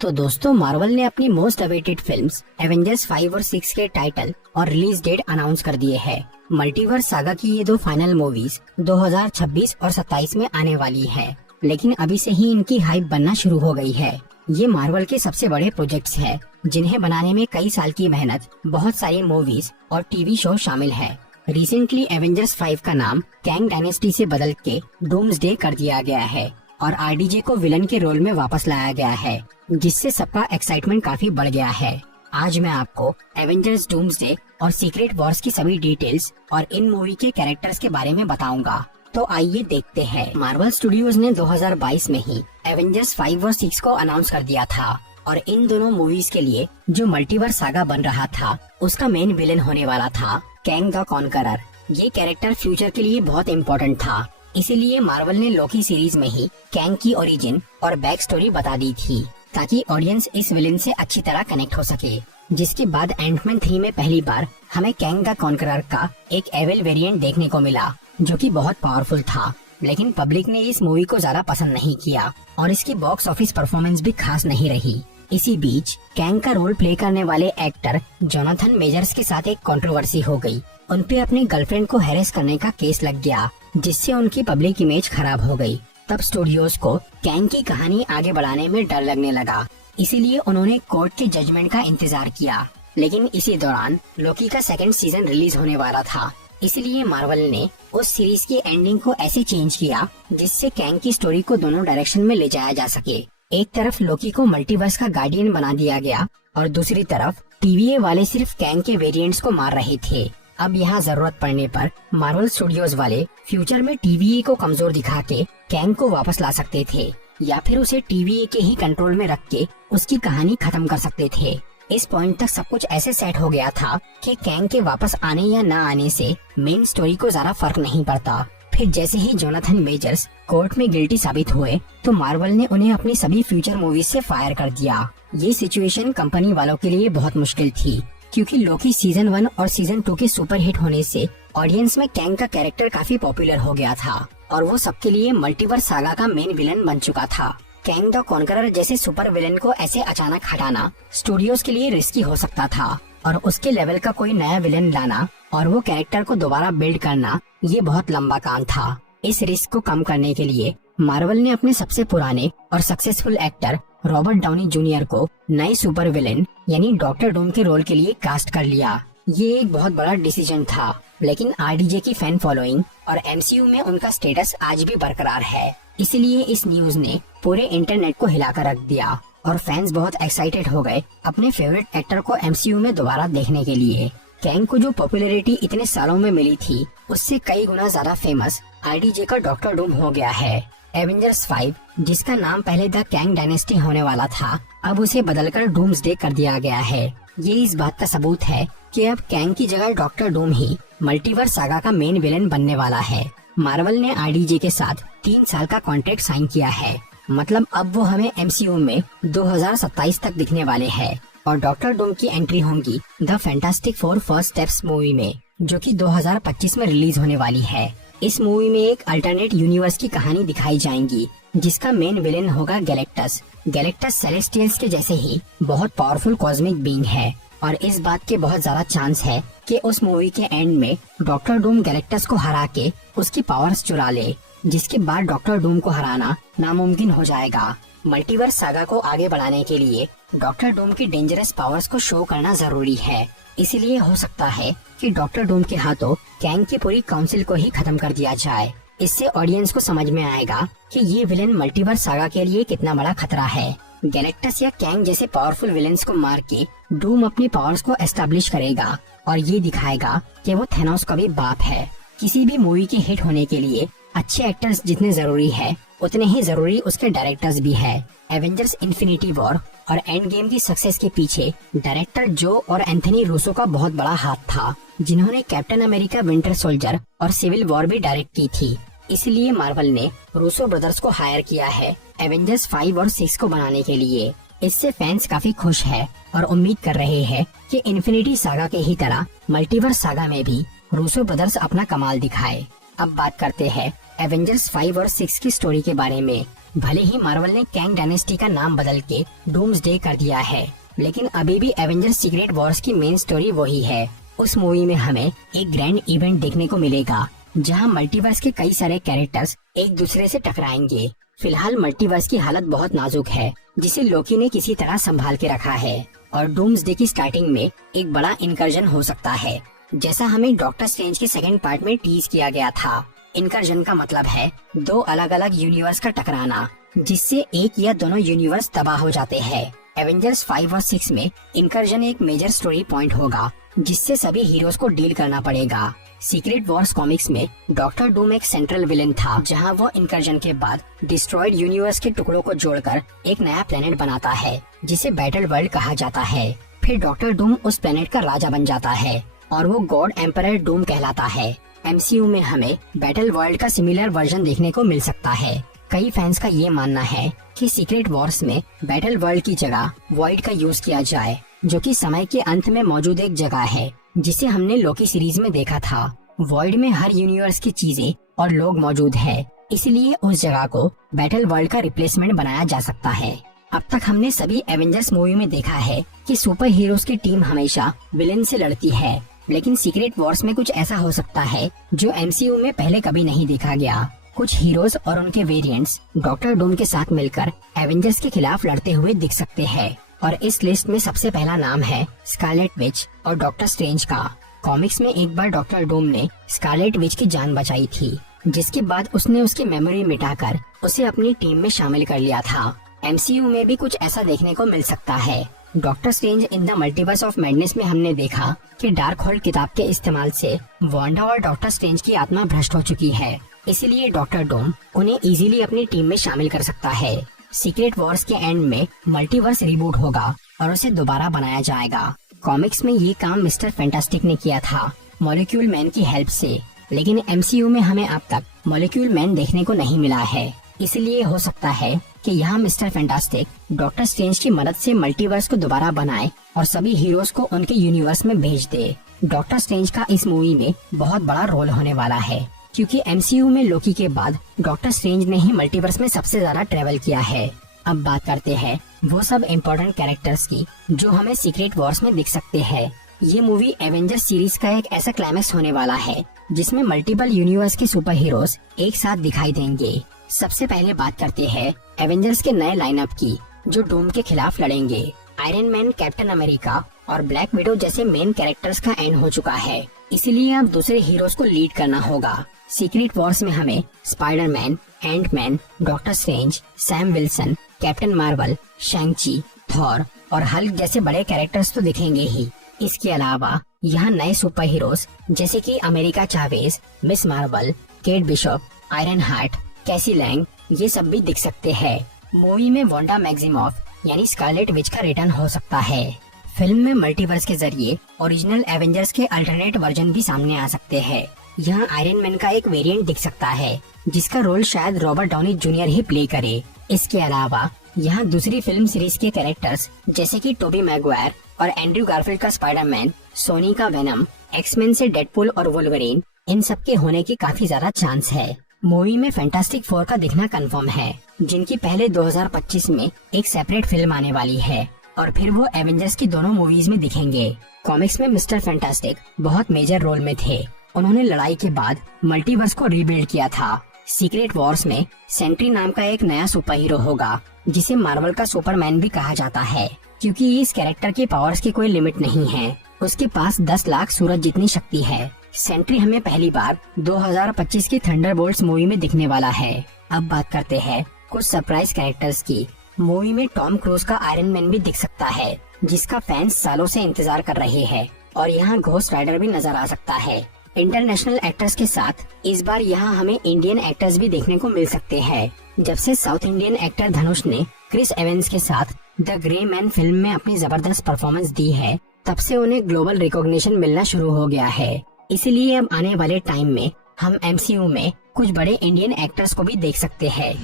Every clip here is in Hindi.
तो दोस्तों मार्वल ने अपनी मोस्ट अवेटेड फिल्म्स एवेंजर्स 5 और 6 के टाइटल और रिलीज डेट अनाउंस कर दिए हैं। मल्टीवर्स सागा की ये दो फाइनल मूवीज 2026 और 27 में आने वाली है, लेकिन अभी से ही इनकी हाइप बनना शुरू हो गई है। ये मार्वल के सबसे बड़े प्रोजेक्ट्स हैं, जिन्हें बनाने में कई साल की मेहनत, बहुत सारी मूवीज और टीवी शो शामिल है। रिसेंटली एवेंजर्स 5 का नाम कैंग डायनेस्टी से बदल के डूम्सडे कर दिया गया है और आरडीजे को विलन के रोल में वापस लाया गया है, जिससे सबका एक्साइटमेंट काफी बढ़ गया है। आज मैं आपको एवेंजर्स डूम्सडे और सीक्रेट वॉर्स की सभी डिटेल्स और इन मूवी के कैरेक्टर्स के बारे में बताऊंगा। तो आइए देखते हैं। मार्वल स्टूडियोज ने 2022 में ही एवेंजर्स 5 और 6 को अनाउंस कर दिया था और इन दोनों मूवीज के लिए जो मल्टीवर्स सागा बन रहा था, उसका मेन विलन होने वाला था कैंग द कॉन्करर। ये कैरेक्टर फ्यूचर के लिए बहुत इम्पोर्टेंट था, इसीलिए मार्वल ने लोकी सीरीज में ही कैंग की ओरिजिन और बैक स्टोरी बता दी थी, ताकि ऑडियंस इस विलेन से अच्छी तरह कनेक्ट हो सके। जिसके बाद एंटमैन 3 में पहली बार हमें कैंग द कॉन्करर का एक एविल वेरिएंट देखने को मिला, जो कि बहुत पावरफुल था। लेकिन पब्लिक ने इस मूवी को ज्यादा पसंद नहीं किया और इसकी बॉक्स ऑफिस परफॉर्मेंस भी खास नहीं रही। इसी बीच कैंग का रोल प्ले करने वाले एक्टर जोनाथन मेजर्स के साथ एक कंट्रोवर्सी हो गई। उन पे अपनी गर्लफ्रेंड को हैरेस करने का केस लग गया, जिससे उनकी पब्लिक इमेज खराब हो गई। तब स्टूडियोज को कैंग की कहानी आगे बढ़ाने में डर लगने लगा, इसीलिए उन्होंने कोर्ट के जजमेंट का इंतजार किया। लेकिन इसी दौरान लोकी का सेकंड सीजन रिलीज होने वाला था, इसलिए मार्वल ने उस सीरीज की एंडिंग को ऐसे चेंज किया जिससे कैंग की स्टोरी को दोनों डायरेक्शन में ले जाया जा सके। एक तरफ लोकी को मल्टीवर्स का गार्डियन बना दिया गया और दूसरी तरफ टीवीए वाले सिर्फ कैंग के वेरिएंट्स को मार रहे थे। अब यहाँ जरूरत पड़ने पर मार्वल स्टूडियोज वाले फ्यूचर में टीवीए को कमजोर दिखा के कैंग को वापस ला सकते थे, या फिर उसे टीवीए के ही कंट्रोल में रख के उसकी कहानी खत्म कर सकते थे। इस पॉइंट तक सब कुछ ऐसे सेट हो गया था कि कैंग के वापस आने या न आने से मेन स्टोरी को ज्यादा फर्क नहीं पड़ता। फिर जैसे ही जोनाथन मेजर्स कोर्ट में गिल्टी साबित हुए, तो मार्वल ने उन्हें अपनी सभी फ्यूचर मूवीज से फायर कर दिया। ये सिचुएशन कंपनी वालों के लिए बहुत मुश्किल थी, क्योंकि लोकी सीजन 1 और सीजन 2 के सुपर हिट होने से ऑडियंस में कैंग का कैरेक्टर काफी पॉपुलर हो गया था और वो सबके लिए मल्टीवर्स सागा का मेन विलन बन चुका था। कैंग द कॉन्करर जैसे सुपर विलन को ऐसे अचानक हटाना स्टूडियोज के लिए रिस्की हो सकता था, और उसके लेवल का कोई नया विलन लाना और वो कैरेक्टर को दोबारा बिल्ड करना, ये बहुत लंबा काम था। इस रिस्क को कम करने के लिए मार्वल ने अपने सबसे पुराने और successful actor Robert Downey junior को नए सुपर विलेन यानी डॉक्टर डूम के रोल के लिए कास्ट कर लिया। ये एक बहुत बड़ा डिसीजन था, लेकिन आरडीजे की फैन फॉलोइंग और एमसीयू में उनका स्टेटस आज भी बरकरार है, इसलिए इस न्यूज ने पूरे इंटरनेट को हिलाकर रख दिया और फैंस बहुत एक्साइटेड हो गए अपने फेवरेट एक्टर को एमसीयू में दोबारा देखने के लिए। कैंग को जो पॉपुलैरिटी इतने सालों में मिली थी, उससे कई गुना ज्यादा फेमस आरडीजे का डॉक्टर डूम हो गया है। एवेंजर्स 5, जिसका नाम पहले द कैंग डायनेस्टी होने वाला था, अब उसे बदलकर डूम्सडे कर दिया गया है। ये इस बात का सबूत है कि अब कैंग की जगह डॉक्टर डूम ही मल्टीवर्स सागा का मेन विलेन बनने वाला है। मार्वल ने आरडीजे के साथ 3 साल का कॉन्ट्रैक्ट साइन किया है, मतलब अब वो हमें एमसीयू में 2027 तक दिखने वाले हैं और डॉक्टर डूम की एंट्री होगी the fantastic four first steps movie में, जो कि 2025 में रिलीज होने वाली है। इस मूवी में एक अल्टरनेट यूनिवर्स की कहानी दिखाई जाएगी, जिसका मेन विलेन होगा गैलेक्टस। गैलेक्टस सेलेस्टियल्स के जैसे ही बहुत पावरफुल कॉस्मिक बीइंग है और इस बात के बहुत ज्यादा चांस है कि उस मूवी के एंड में डॉक्टर डूम गैलेक्टस को हरा के उसकी पावर्स चुरा ले, जिसके बाद डॉक्टर डूम को हराना नामुमकिन हो जाएगा। मल्टीवर्स सागा को आगे बढ़ाने के लिए डॉक्टर डूम की डेंजरस पावर्स को शो करना जरूरी है, इसीलिए हो सकता है कि डॉक्टर डूम के हाथों कैंग की पूरी काउंसिल को ही खत्म कर दिया जाए। इससे ऑडियंस को समझ में आएगा कि ये विलेन मल्टीवर्स सागा के लिए कितना बड़ा खतरा है। गैलेक्टस या कैंग जैसे पावरफुल विलेन्स को मार के डूम अपनी पावर्स को एस्टेब्लिश करेगा और ये दिखाएगा कि वो थेनोस का भी बाप है। किसी भी मूवी के हिट होने के लिए अच्छे एक्टर्स जितने जरूरी है, उतने ही जरूरी उसके डायरेक्टर्स भी है। एवेंजर्स इन्फिनिटी वॉर और एंड गेम की सक्सेस के पीछे डायरेक्टर जो और एंथनी रूसो का बहुत बड़ा हाथ था, जिन्होंने कैप्टन अमेरिका विंटर सोल्जर और सिविल वॉर भी डायरेक्ट की थी। इसलिए मार्वल ने रूसो ब्रदर्स को हायर किया है एवेंजर्स 5 और 6 को बनाने के लिए। इससे फैंस काफी खुश है और उम्मीद कर रहे हैं कि इन्फिनिटी सागा के ही तरह मल्टीवर्स सागा में भी रूसो ब्रदर्स अपना कमाल दिखाए। अब बात करते हैं एवेंजर्स 5 और 6 की स्टोरी के बारे में। भले ही मार्वल ने कैंग डायनेस्टी का नाम बदल के डूम्सडे कर दिया है, लेकिन अभी भी एवेंजर्स सीक्रेट वॉर्स की मेन स्टोरी वही है। उस मूवी में हमें एक ग्रैंड इवेंट देखने को मिलेगा जहां मल्टीवर्स के कई सारे कैरेक्टर्स एक दूसरे से टकराएंगे। फिलहाल मल्टीवर्स की हालत बहुत नाजुक है, जिसे लोकी ने किसी तरह संभाल के रखा है और डूम्सडे की स्टार्टिंग में एक बड़ा इनकर्जन हो सकता है, जैसा हमें डॉक्टर स्ट्रेंज के सेकंड पार्ट में टीज किया गया था। इनकर्जन का मतलब है दो अलग अलग यूनिवर्स का टकराना, जिससे एक या दोनों यूनिवर्स तबाह हो जाते हैं। एवेंजर्स 5 और 6 में इनकर्जन एक मेजर स्टोरी पॉइंट होगा, जिससे सभी हीरोज को डील करना पड़ेगा। सीक्रेट वॉर्स कॉमिक्स में डॉक्टर डूम एक सेंट्रल विलेन था, जहां वो इनकर्जन के बाद डिस्ट्रॉयड यूनिवर्स के टुकड़ों को जोड़कर एक नया प्लेनेट बनाता है, जिसे बैटल वर्ल्ड कहा जाता है। फिर डॉक्टर डूम उस प्लेनेट का राजा बन जाता है और वो गॉड एम्परर डूम कहलाता है। एमसीयू में हमें बैटल वर्ल्ड का सिमिलर वर्जन देखने को मिल सकता है। कई फैंस का ये मानना है कि सीक्रेट वॉर्स में बैटल वर्ल्ड की जगह वॉइड का यूज किया जाए, जो कि समय के अंत में मौजूद एक जगह है, जिसे हमने लोकी सीरीज में देखा था। वॉइड में हर यूनिवर्स की चीजें और लोग मौजूद है, इसलिए उस जगह को बैटल वर्ल्ड का रिप्लेसमेंट बनाया जा सकता है। अब तक हमने सभी एवेंजर्स मूवी में देखा है कि सुपर हीरोज की टीम हमेशा विलेन से लड़ती है, लेकिन सीक्रेट वॉर्स में कुछ ऐसा हो सकता है जो एमसीयू में पहले कभी नहीं देखा गया। कुछ हीरोज और उनके वेरिएंट्स डॉक्टर डूम के साथ मिलकर एवेंजर्स के खिलाफ लड़ते हुए दिख सकते हैं, और इस लिस्ट में सबसे पहला नाम है स्कारलेट विच और डॉक्टर स्ट्रेंज का। कॉमिक्स में एक बार डॉक्टर डूम ने स्कारलेट विच की जान बचाई थी, जिसके बाद उसने उसकी मेमोरी मिटाकर उसे अपनी टीम में शामिल कर लिया था। एमसीयू में भी कुछ ऐसा देखने को मिल सकता है। Doctor strange in the multiverse of madness में हमने देखा कि डार्क होल्ड किताब के इस्तेमाल से वांडा और डॉक्टर स्ट्रेंज की आत्मा भ्रष्ट हो चुकी है, इसलिए डॉक्टर डूम उन्हें इजीली अपनी टीम में शामिल कर सकता है। सीक्रेट वॉर्स के एंड में मल्टीवर्स रिबूट होगा और उसे दोबारा बनाया जाएगा। कॉमिक्स में ये काम मिस्टर फैंटास्टिक ने किया था मॉलिक्यूल मैन की हेल्प से, लेकिन एमसीयू में हमें अब तक मॉलिक्यूल मैन देखने को नहीं मिला है, इसलिए हो सकता है कि यहाँ मिस्टर फैंटास्टिक डॉक्टर स्ट्रेंज की मदद से मल्टीवर्स को दोबारा बनाए और सभी हीरोज को उनके यूनिवर्स में भेज दे। डॉक्टर स्ट्रेंज का इस मूवी में बहुत बड़ा रोल होने वाला है, क्योंकि एमसीयू में लोकी के बाद डॉक्टर स्ट्रेंज ने ही मल्टीवर्स में सबसे ज्यादा ट्रेवल किया है। अब बात करते हैं वो सब इम्पोर्टेंट कैरेक्टर्स की जो हमें सीक्रेट वॉर्स में दिख सकते हैं। ये मूवी एवेंजर्स सीरीज का एक ऐसा क्लाइमेक्स होने वाला है जिसमें मल्टीपल यूनिवर्स के सुपर हीरोज एक साथ दिखाई देंगे। सबसे पहले बात करते हैं एवेंजर्स के नए लाइनअप की, जो डूम के खिलाफ लड़ेंगे। आयरन मैन, कैप्टन अमेरिका और ब्लैक विडो जैसे मेन कैरेक्टर्स का एंड हो चुका है, इसीलिए अब दूसरे हीरोज को लीड करना होगा। सीक्रेट वॉर्स में हमें Spiderman, Antman, Doctor Strange, Sam Wilson, Captain Marvel, Shang Chi, Thor और हल्क जैसे बड़े कैरेक्टर्स तो दिखेंगे ही। इसके अलावा यहाँ नए सुपर हीरोज जैसे कि America Chavez, miss Marvel, Kate Bishop, iron heart, कैसी लैंग, ये सब भी दिख सकते हैं। मूवी में वांडा मैक्सिमॉफ यानी स्कारलेट विच का रिटर्न हो सकता है। फिल्म में मल्टीवर्स के जरिए ओरिजिनल एवेंजर्स के अल्टरनेट वर्जन भी सामने आ सकते हैं। यहाँ आयरन मैन का एक वेरिएंट दिख सकता है, जिसका रोल शायद रॉबर्ट डाउनी जूनियर ही प्ले करे। इसके अलावा यहाँ दूसरी फिल्म सीरीज के कैरेक्टर्स जैसे कि टोबी मैगवायर और एंड्रयू गारफील्ड का स्पाइडरमैन, सोनी का वेनम, एक्समैन से डेडपूल और वुल्वरीन, इन सब के होने की काफी ज्यादा चांस है। मूवी में फैंटास्टिक फोर का दिखना कंफर्म है, जिनकी पहले 2025 में एक सेपरेट फिल्म आने वाली है और फिर वो एवेंजर्स की दोनों मूवीज में दिखेंगे। कॉमिक्स में मिस्टर फैंटास्टिक बहुत मेजर रोल में थे। उन्होंने लड़ाई के बाद मल्टीवर्स को रीबिल्ड किया था। सीक्रेट वॉर्स में सेंट्री नाम का एक नया सुपर हीरो होगा, जिसे मार्वल का सुपरमैन भी कहा जाता है, क्योंकि इस कैरेक्टर के पावर्स की कोई लिमिट नहीं है। उसके पास 10 लाख सूरज जितनी शक्ति है। सेंट्री हमें पहली बार 2025 की थंडरबोल्ट्स मूवी में दिखने वाला है। अब बात करते हैं कुछ सरप्राइज कैरेक्टर्स की। मूवी में टॉम क्रूज का आयरन मैन भी दिख सकता है, जिसका फैंस सालों से इंतजार कर रहे हैं, और यहाँ घोस्ट राइडर भी नजर आ सकता है। इंटरनेशनल एक्टर्स के साथ इस बार यहाँ हमें इंडियन एक्टर्स भी देखने को मिल सकते हैं। जब से साउथ इंडियन एक्टर धनुष ने क्रिस एवेंस के साथ द ग्रे मैन फिल्म में अपनी जबरदस्त परफॉर्मेंस दी है, तब से उन्हें ग्लोबल रिकॉग्निशन मिलना शुरू हो गया है। इसीलिए अब आने वाले टाइम में हम एमसीयू में कुछ बड़े इंडियन एक्टर्स को भी देख सकते हैं।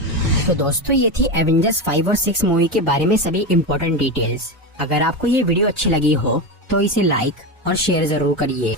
तो दोस्तों, ये थी एवेंजर्स 5 और 6 मूवी के बारे में सभी इम्पोर्टेंट डिटेल्स। अगर आपको ये वीडियो अच्छी लगी हो तो इसे लाइक और शेयर जरूर करिए।